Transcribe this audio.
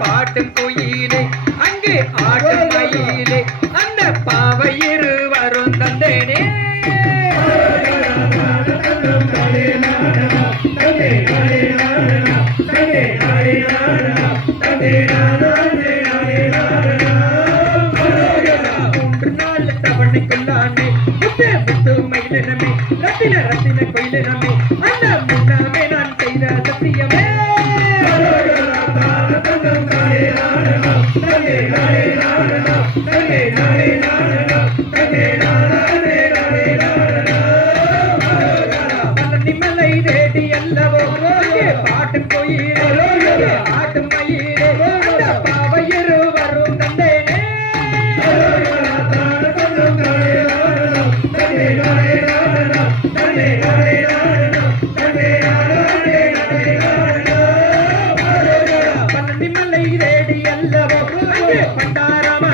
பாட்டும் குயிலே அங்கு ஆட்டும் கையிலே அந்த பாவை இருவரும் தந்தேனே. ரத்தின ரத்தின கொயிலே ரமே அந்த முன்னா ஆட்டும் மயில் பண்டாரமா